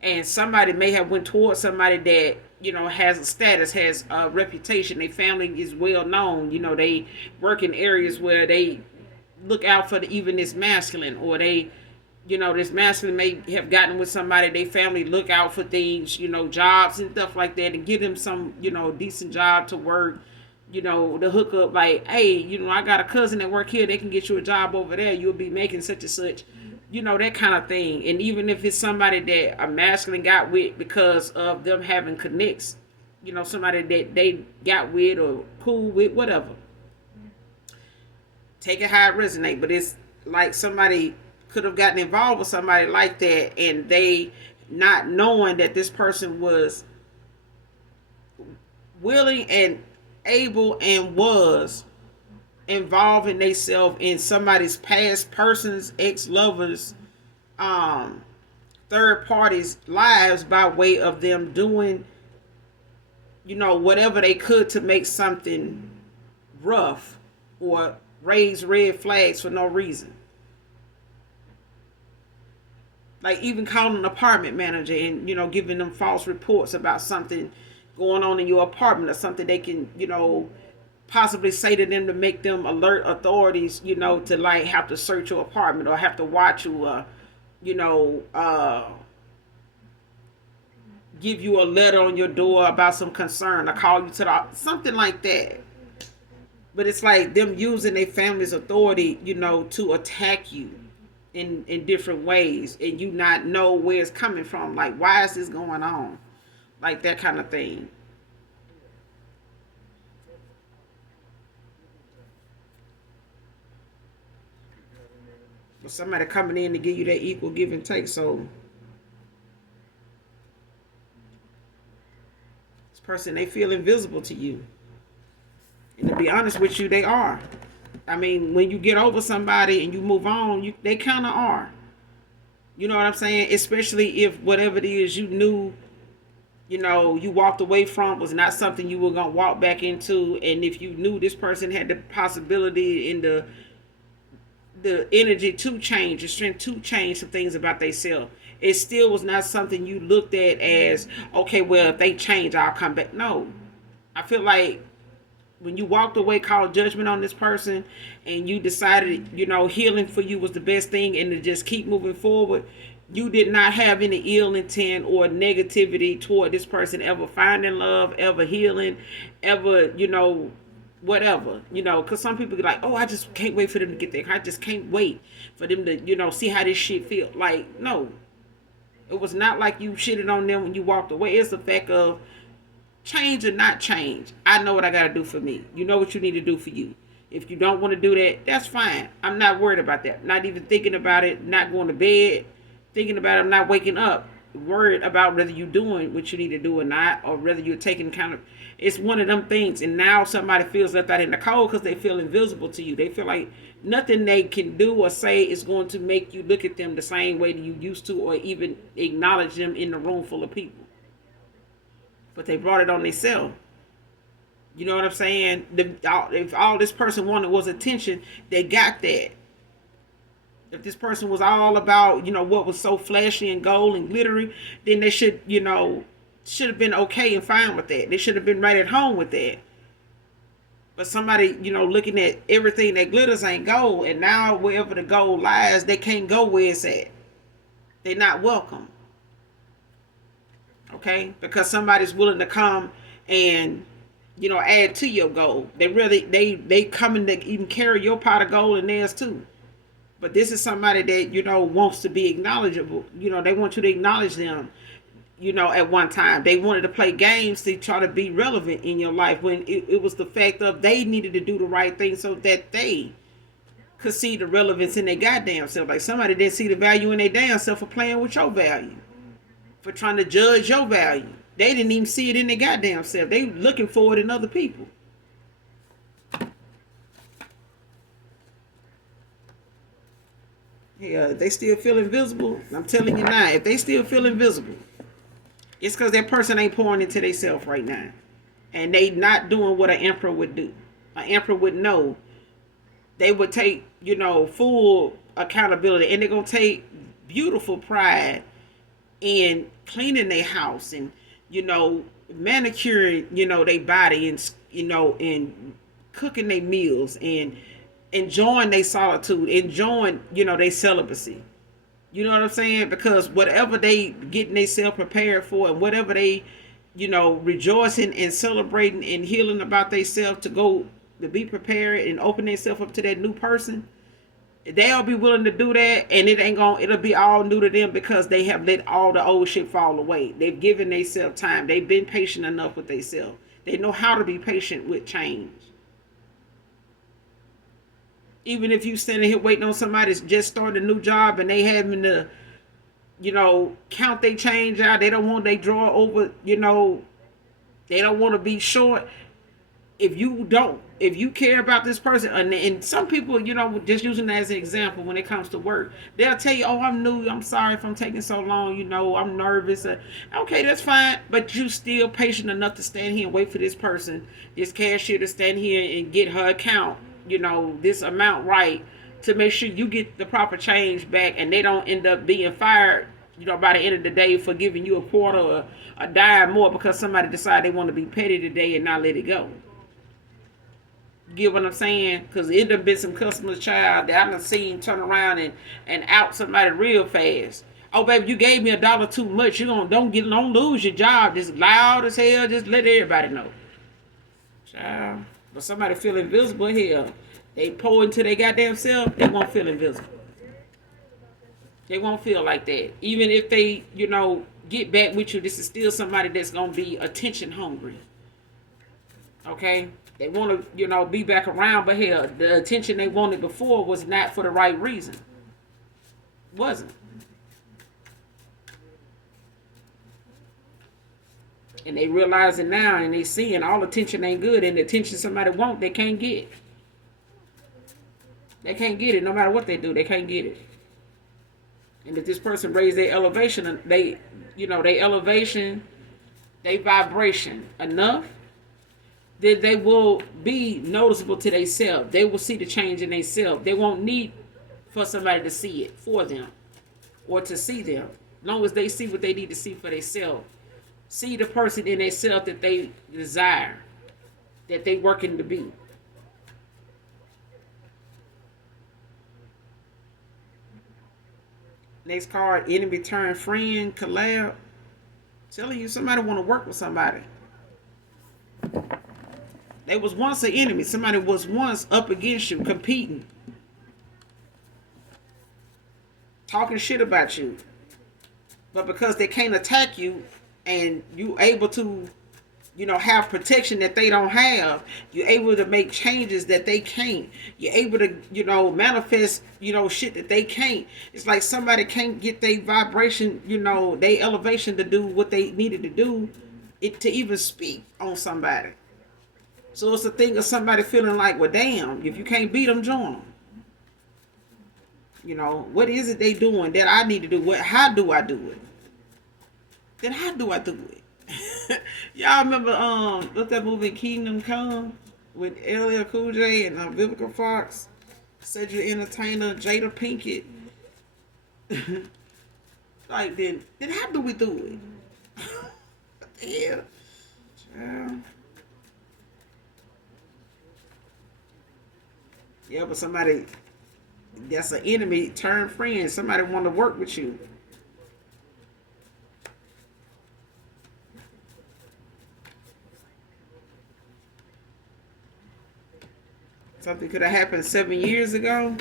And somebody may have went towards somebody that, has a status, has a reputation, their family is well known, they work in areas where they look out for even this masculine, or they, this masculine may have gotten with somebody, they family look out for things, jobs and stuff like that, and give them some, decent job to work, the hook up, like, hey, I got a cousin that work here, they can get you a job over there, you'll be making such and such, that kind of thing. And even if it's somebody that a masculine got with because of them having connects, somebody that they got with or cool with, whatever, take it how it resonate. But it's like somebody could have gotten involved with somebody like that, and they not knowing that this person was willing and able and was involving themselves in somebody's past person's ex-lovers, third parties' lives by way of them doing, whatever they could to make something rough or raise red flags for no reason. Like even calling an apartment manager and, giving them false reports about something going on in your apartment, or something they can, possibly say to them to make them alert authorities, to like have to search your apartment or have to watch you, give you a letter on your door about some concern, or call you to something like that. But it's like them using their family's authority, to attack you in different ways, and you not know where it's coming from. Like, why is this going on? Like that kind of thing. But somebody coming in to give you that equal give and take. So this person, they feel invisible to you. And to be honest with you, they are. I mean, when you get over somebody and you move on, they kind of are. You know what I'm saying? Especially if whatever it is you knew, you walked away from was not something you were going to walk back into. And if you knew this person had the possibility and the energy to change, the strength to change some things about themselves, it still was not something you looked at as, okay, well, if they change, I'll come back. No. I feel like when you walked away, called judgment on this person, and you decided, healing for you was the best thing and to just keep moving forward, you did not have any ill intent or negativity toward this person ever finding love, ever healing, ever, whatever, because some people be like, oh, I just can't wait for them to get there. I just can't wait for them to, see how this shit feel. Like, no, it was not like you shitted on them when you walked away. It's the fact of change or not change. I know what I got to do for me. You know what you need to do for you. If you don't want to do that, that's fine. I'm not worried about that. Not even thinking about it, not going to bed, thinking about it, I'm not waking up, worried about whether you're doing what you need to do or not, or whether you're taking kind of, it's one of them things. And now somebody feels left out in the cold because they feel invisible to you. They feel like nothing they can do or say is going to make you look at them the same way that you used to, or even acknowledge them in a room full of people. But they brought it on themselves. You know what I'm saying? If all this person wanted was attention, they got that. If this person was all about, what was so flashy and gold and glittery, then they should have been okay and fine with that. They should have been right at home with that. But somebody, looking at everything that glitters ain't gold, and now wherever the gold lies, they can't go where it's at. They're not welcome. Okay? Because somebody's willing to come and add to your gold. They coming to even carry your pot of gold and theirs too. But this is somebody that wants to be acknowledgeable. They want you to acknowledge them. At one time they wanted to play games to try to be relevant in your life, when it was the fact of they needed to do the right thing so that they could see the relevance in their goddamn self. Like somebody didn't see the value in their damn self for playing with your value, for trying to judge your value. They didn't even see it in their goddamn self. They looking for it in other people. Yeah, if they still feel invisible, I'm telling you now, if they still feel invisible, it's because that person ain't pouring into themselves right now. And they not doing what an emperor would do. An emperor would know. They would take, full accountability. And they're going to take beautiful pride in cleaning their house and, manicuring, their body and, and cooking their meals and enjoying their solitude, enjoying, their celibacy. You know what I'm saying? Because whatever they getting themselves prepared for, and whatever they, rejoicing and celebrating and healing about themselves to go to be prepared and open themselves up to that new person, they'll be willing to do that, and it'll be all new to them because they have let all the old shit fall away. They've given themselves time. They've been patient enough with themselves. They know how to be patient with change. Even if you standing here waiting on somebody that's just started a new job and they having to, count their change out. They don't want they draw over, they don't want to be short. If you care about this person, and some people, just using that as an example when it comes to work, they'll tell you, oh, I'm new, I'm sorry if I'm taking so long, I'm nervous. Okay, that's fine, but you still patient enough to stand here and wait for this person, this cashier, to stand here and get her account, this amount right, to make sure you get the proper change back, and they don't end up being fired, by the end of the day for giving you a quarter or a dime more because somebody decided they want to be petty today and not let it go. Get what I'm saying? Because it done been some customers, child, that I done seen turn around and out somebody real fast. Oh, baby, you gave me $1 too much. Don't lose your job. Just loud as hell. Just let everybody know, child. But somebody feel invisible here. They pour into their goddamn self. They won't feel invisible. They won't feel like that. Even if they, get back with you, this is still somebody that's gonna be attention hungry. Okay. They want to, be back around, but hell, the attention they wanted before was not for the right reason. Wasn't. And they realize it now, and they seeing all attention ain't good, and the attention somebody want, they can't get. They can't get it, no matter what they do, they can't get it. And if this person raise their elevation, they elevation, they vibration enough, then they will be noticeable to themselves. They will see the change in themselves. They won't need for somebody to see it for them or to see them. As long as they see what they need to see for themselves. See the person in themselves that they desire, that they working to be. Next card, enemy turn friend, collab. Telling you somebody want to work with somebody. They was once an enemy. Somebody was once up against you, competing, talking shit about you. But because they can't attack you and you able to, have protection that they don't have, you're able to make changes that they can't. You're able to, manifest, shit that they can't. It's like somebody can't get their vibration, their elevation to do what they needed to do, to even speak on somebody. So it's a thing of somebody feeling like, well, damn, if you can't beat them, join them. What is it they doing that I need to do? How do I do it? Then how do I do it? Y'all remember what's that movie Kingdom Come with LL Cool J and Vivica Fox, Cedric Entertainer, Jada Pinkett? Like then how do we do it? What the hell? Child. Yeah, but somebody that's an enemy turned friend. Somebody want to work with you. Something could have happened 7 years ago.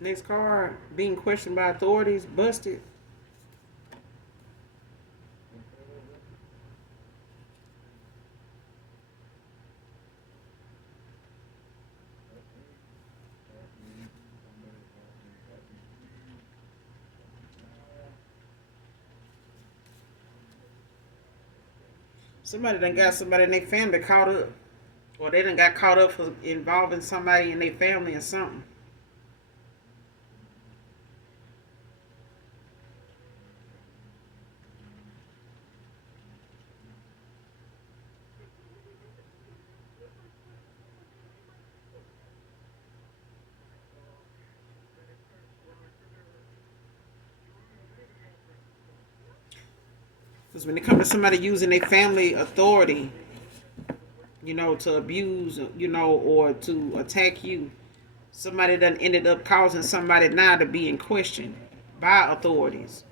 Next card, being questioned by authorities, busted. Somebody done got somebody in their family caught up. Or they done got caught up for involving somebody in their family or something. Because when it comes to somebody using their family authority, to abuse, or to attack you, somebody done ended up causing somebody now to be in question by authorities.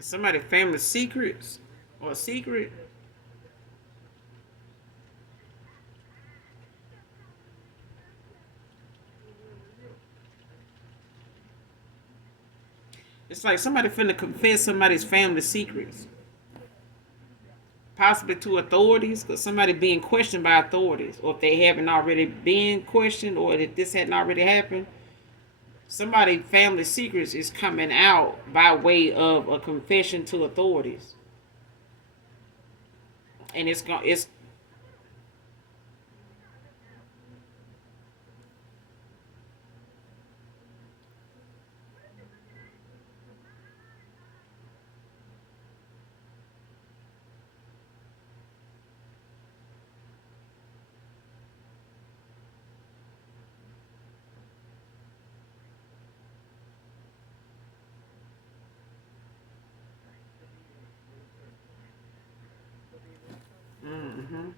Somebody family secrets or a secret. It's like somebody finna confess somebody's family secrets. Possibly to authorities, because somebody being questioned by authorities, or if they haven't already been questioned, or if this hadn't already happened, Somebody family secrets is coming out by way of a confession to authorities, and it's mm-hmm.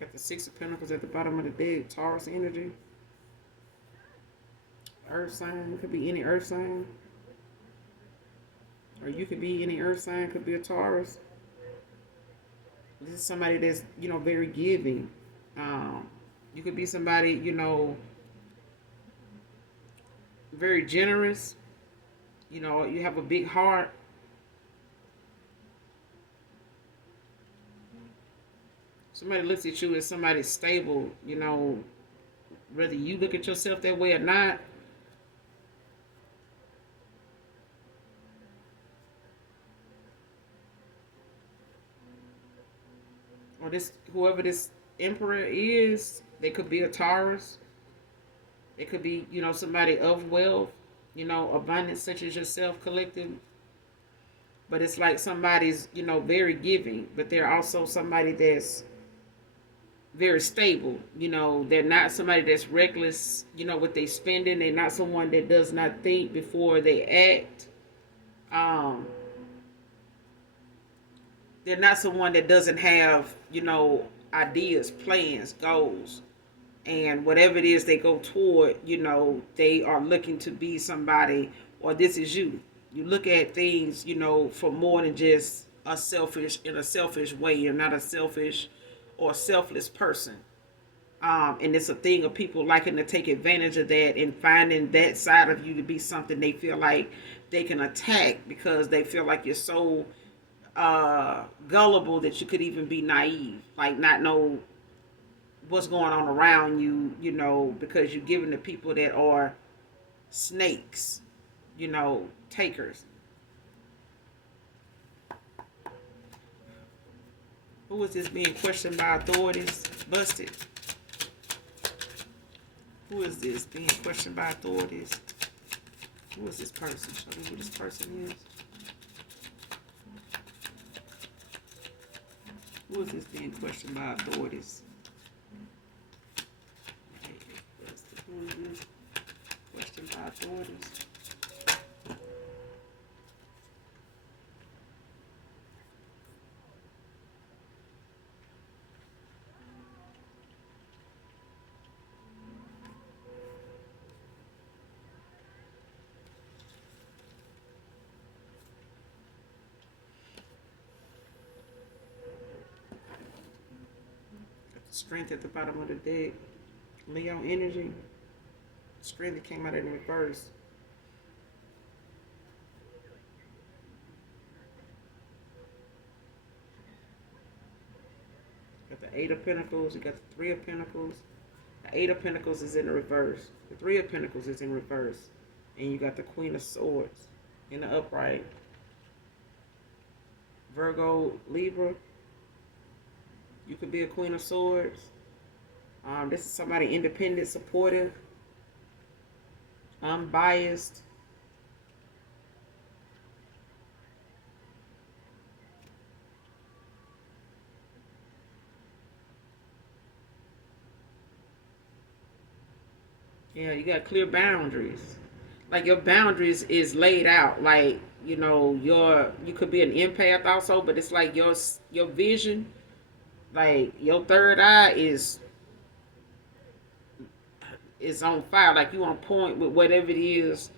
Got the Six of Pentacles at the bottom of the deck. Taurus energy, Earth sign, could be any Earth sign, or you could be any Earth sign. Could be a Taurus. This is somebody that's very giving. Um, you could be somebody very generous. You have a big heart. Somebody looks at you as somebody stable. Whether you look at yourself that way or not. Or this whoever this emperor is, they could be a Taurus. It could be somebody of wealth, abundance such as yourself, collective. But it's like somebody's very giving, but they're also somebody that's very stable. They're not somebody that's reckless. What they spending. They're not someone that does not think before they act. Um, they're not someone that doesn't have ideas, plans, goals, and whatever it is they go toward. They are looking to be somebody, or this is you. You look at things, for more than just a selfish way. You're not a selfish or selfless person. And it's a thing of people liking to take advantage of that and finding that side of you to be something they feel like they can attack because they feel like you're so gullible that you could even be naive, like not know what's going on around you, because you're giving to people that are snakes, takers. Who is this being questioned by authorities? Busted. Who is this being questioned by authorities? Who is this person? Show me who this person is. Who is this being questioned by authorities? Who is this questioned by authorities? Strength at the bottom of the deck. Leo energy. Strength that came out in reverse. Got the Eight of Pentacles. You got the Three of Pentacles. The Eight of Pentacles is in the reverse. The Three of Pentacles is in reverse. And you got the Queen of Swords in the upright. Virgo, Libra. You could be a Queen of Swords. This is somebody independent, supportive, unbiased. Yeah, you got clear boundaries. Like your boundaries is laid out. Like you could be an empath also, but it's like your vision, like your third eye is on fire. Like you on point with whatever it is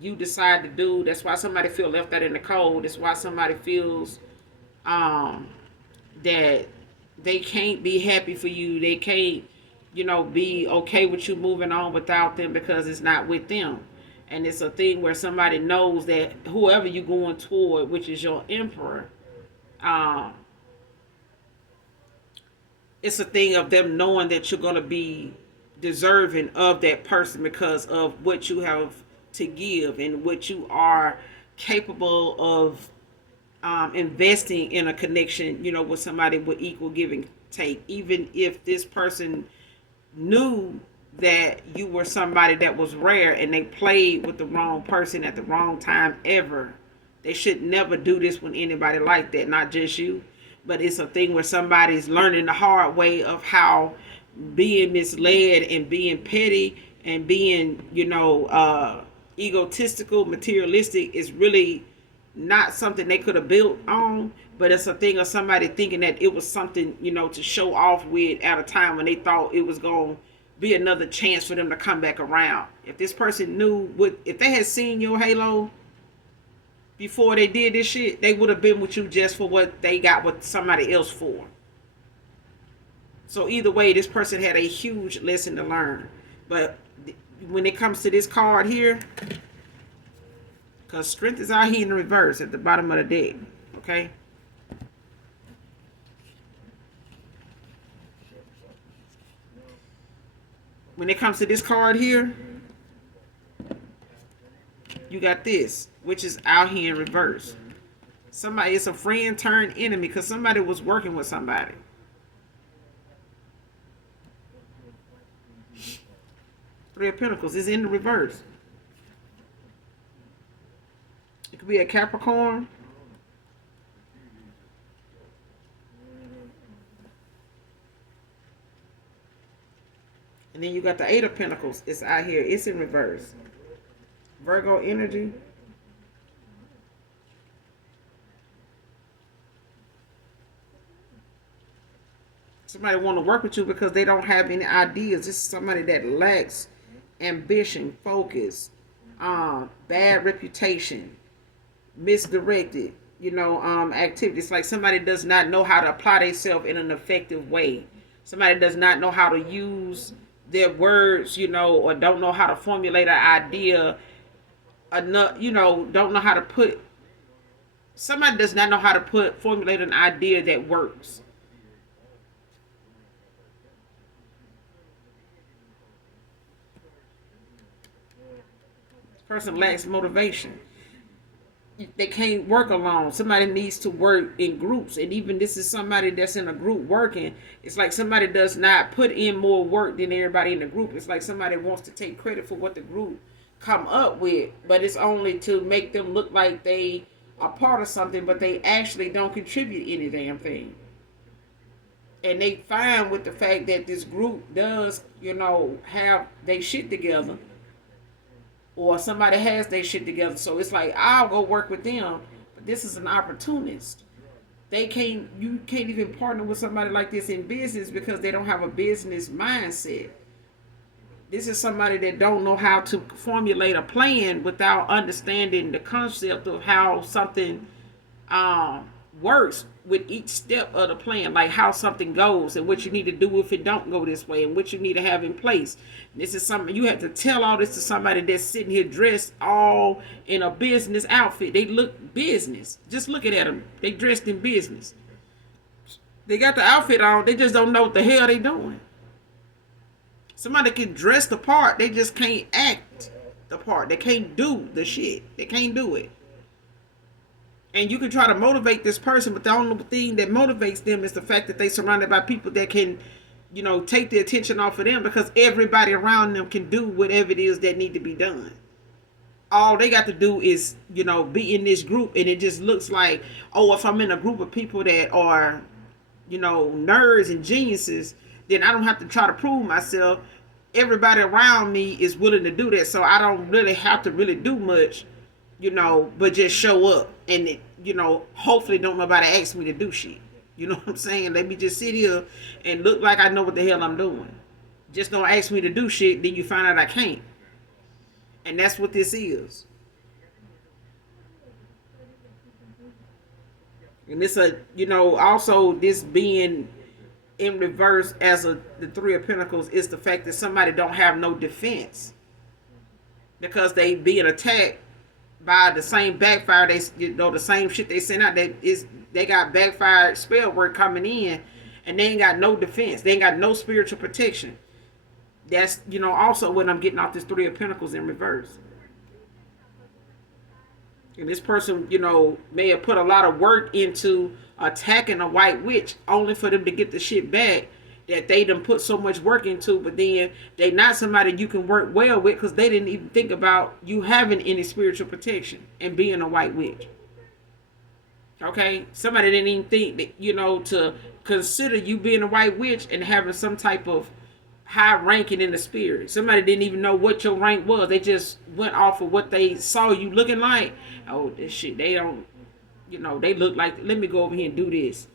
you decide to do. That's why somebody feel left out in the cold. That's why somebody feels that they can't be happy for you. They can't, be okay with you moving on without them because it's not with them. And it's a thing where somebody knows that whoever you're going toward, which is your emperor, um, it's a thing of them knowing that you're going to be deserving of that person because of what you have to give and what you are capable of investing in a connection, with somebody with equal give and take. Even if this person knew that you were somebody that was rare and they played with the wrong person at the wrong time ever. They should never do this with anybody like that, not just you. But it's a thing where somebody's learning the hard way of how being misled and being petty and being, egotistical, materialistic is really not something they could have built on, but it's a thing of somebody thinking that it was something, to show off with at a time when they thought it was going to be another chance for them to come back around. If this person knew if they had seen your halo before they did this shit, they would have been with you just for what they got with somebody else for. So either way, this person had a huge lesson to learn. But when it comes to this card here, because strength is out here in the reverse at the bottom of the deck. Okay? When it comes to this card here, you got this, which is out here in reverse. Somebody, it's a friend turned enemy because somebody was working with somebody. Three of Pentacles is in the reverse. It could be a Capricorn. And then you got the Eight of Pentacles. It's out here. It's in reverse. Virgo energy. Somebody want to work with you because they don't have any ideas. This is somebody that lacks ambition, focus, bad reputation, misdirected, activities. Like somebody does not know how to apply themselves in an effective way. Somebody does not know how to use their words, or don't know how to formulate an idea enough, don't know how to put, somebody does not know how to formulate an idea that works. This person lacks motivation. They can't work alone. Somebody needs to work in groups. And even this is somebody that's in a group working. It's like somebody does not put in more work than everybody in the group. It's like somebody wants to take credit for what the group come up with, but it's only to make them look like they are part of something, but they actually don't contribute any damn thing. And they find with the fact that this group does, have they shit together, or somebody has their shit together. So it's like, I'll go work with them. But this is an opportunist. You can't even partner with somebody like this in business because they don't have a business mindset. This is somebody that don't know how to formulate a plan without understanding the concept of how something works with each step of the plan, like how something goes and what you need to do if it don't go this way and what you need to have in place. This is something you have to tell all this to somebody that's sitting here dressed all in a business outfit. They look business. Just looking at them. They dressed in business. They got the outfit on. They just don't know what the hell they doing. Somebody can dress the part. They just can't act the part. They can't do the shit. They can't do it. And you can try to motivate this person, but the only thing that motivates them is the fact that they're surrounded by people that can, take the attention off of them, because everybody around them can do whatever it is that need to be done. All they got to do is, be in this group, and it just looks like, oh, if I'm in a group of people that are, nerds and geniuses, then I don't have to try to prove myself. Everybody around me is willing to do that, so I don't really have to really do much, but just show up and, hopefully don't nobody ask me to do shit. You know what I'm saying? Let me just sit here and look like I know what the hell I'm doing. Just don't ask me to do shit, then you find out I can't. And that's what this is. And this, also this being in reverse as the Three of Pentacles is the fact that somebody don't have no defense because they being attacked by the same backfire. They, the same shit they sent out. They got backfired spell work coming in, and they ain't got no defense. They ain't got no spiritual protection. That's also when I'm getting off this Three of Pentacles in reverse. And this person, may have put a lot of work into attacking a white witch only for them to get the shit back that they done put so much work into, but then they not somebody you can work well with because they didn't even think about you having any spiritual protection and being a white witch. Okay? Somebody didn't even think that, to consider you being a white witch and having some type of high ranking in the spirit. Somebody didn't even know what your rank was. They just went off of what they saw you looking like. Oh, this shit, they don't, they look like, let me go over here and do this.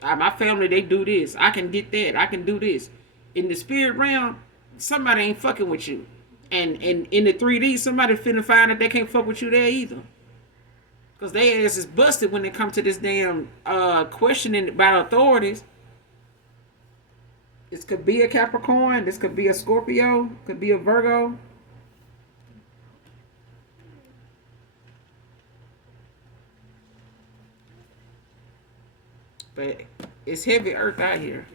My family, they do this. I can get that. I can do this. In the spirit realm, somebody ain't fucking with you. And in the 3D, somebody finna find that they can't fuck with you there either. Because their ass is busted when they come to this damn questioning by authorities. This could be a Capricorn. This could be a Scorpio. Could be a Virgo. But it's heavy earth out here.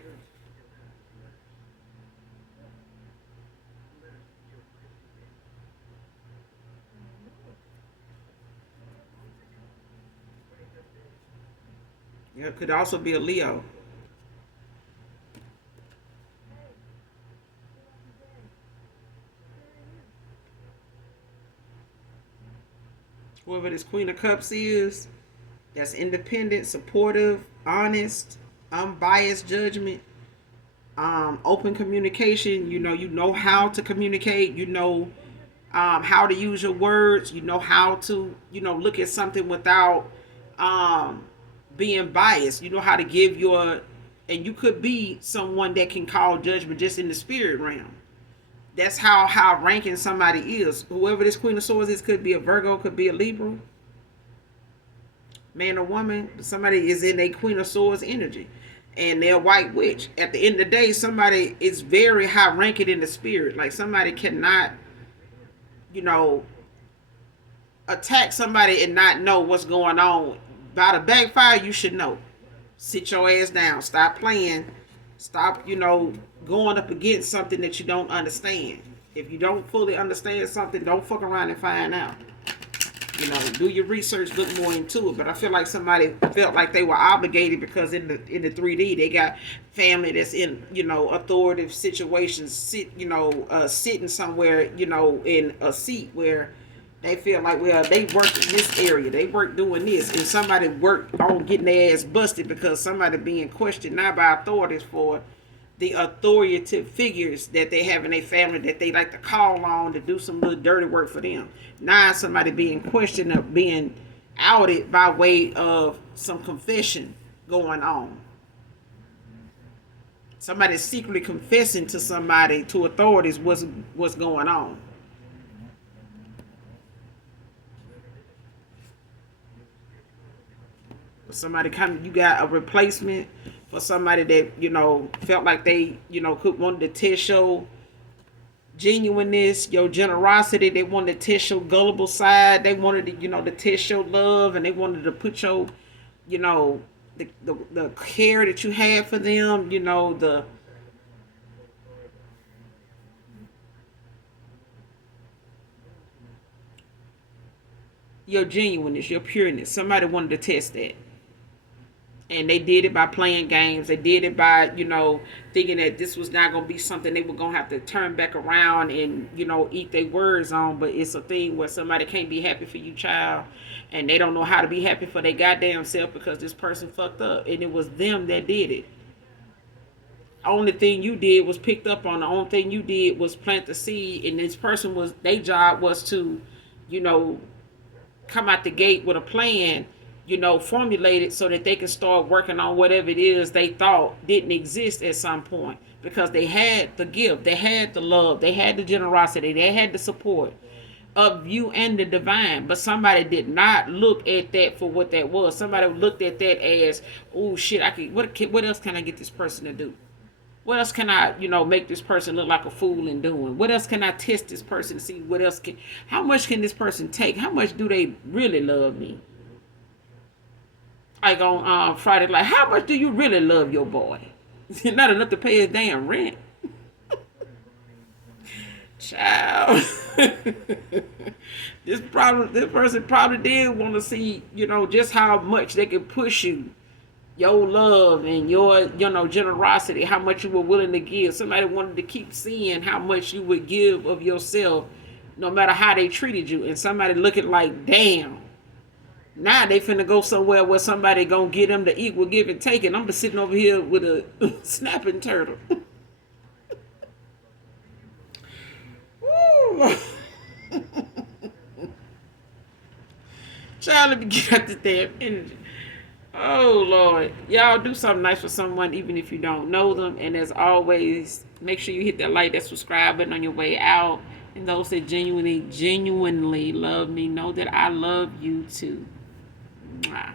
Yeah, it could also be a Leo. Whoever this Queen of Cups is, that's independent, supportive, honest, unbiased judgment, open communication. You know how to communicate. How to use your words. You know how to look at something without being biased. You know how to give and you could be someone that can call judgment just in the spirit realm. That's how high ranking somebody is. Whoever this Queen of Swords is, could be a Virgo, could be a Libra, man or woman. Somebody is in a Queen of Swords energy, and they're a white witch. At the end of the day, somebody is very high ranking in the spirit. Like somebody cannot, attack somebody and not know what's going on. By the backfire, you should know. Sit your ass down. Stop playing. Stop, going up against something that you don't understand. If you don't fully understand something, don't fuck around and find out. Do your research, look more into it. But I feel like somebody felt like they were obligated because in the 3D they got family that's in authoritative situations, sitting somewhere in a seat where they feel like, well, they work in this area, they work doing this, and somebody worked on getting their ass busted because somebody being questioned not by authorities for the authoritative figures that they have in their family that they like to call on to do some little dirty work for them. Now somebody being questioned or being outed by way of some confession going on. Somebody secretly confessing to somebody, to authorities, what's going on. Somebody you got a replacement for somebody that felt like they wanted to test your genuineness, your generosity. They wanted to test your gullible side. They wanted to to test your love, and they wanted to put your the care that you had for them. Your genuineness, your pureness. Somebody wanted to test that. And they did it by playing games. They did it by, thinking that this was not going to be something they were going to have to turn back around and, eat their words on. But it's a thing where somebody can't be happy for you, child. And they don't know how to be happy for their goddamn self because this person fucked up. And it was them that did it. Only thing you did was picked up on. The only thing you did was plant the seed. And this person their job was to, come out the gate with a plan, formulated so that they can start working on whatever it is they thought didn't exist at some point, because they had the gift, they had the love, they had the generosity, they had the support of you and the divine. But somebody did not look at that for what that was. Somebody looked at that as, oh shit, what else can I get this person to do? What else can I, make this person look like a fool in doing? What else can I test this person to see how much can this person take? How much do they really love me? Like on Friday, like, how much do you really love your boy? Not enough to pay his damn rent. Child. This person probably did want to see, just how much they could push you, your love and your, generosity, how much you were willing to give. Somebody wanted to keep seeing how much you would give of yourself, no matter how they treated you. And somebody looking like, damn, now they finna go somewhere where somebody gonna get them the equal give and take, and I'm just sitting over here with a snapping turtle. Woo. Child, let me get out this damn energy. Oh, Lord. Y'all do something nice for someone, even if you don't know them. And as always, make sure you hit that like, that subscribe button on your way out. And those that genuinely love me, know that I love you too. Mwah.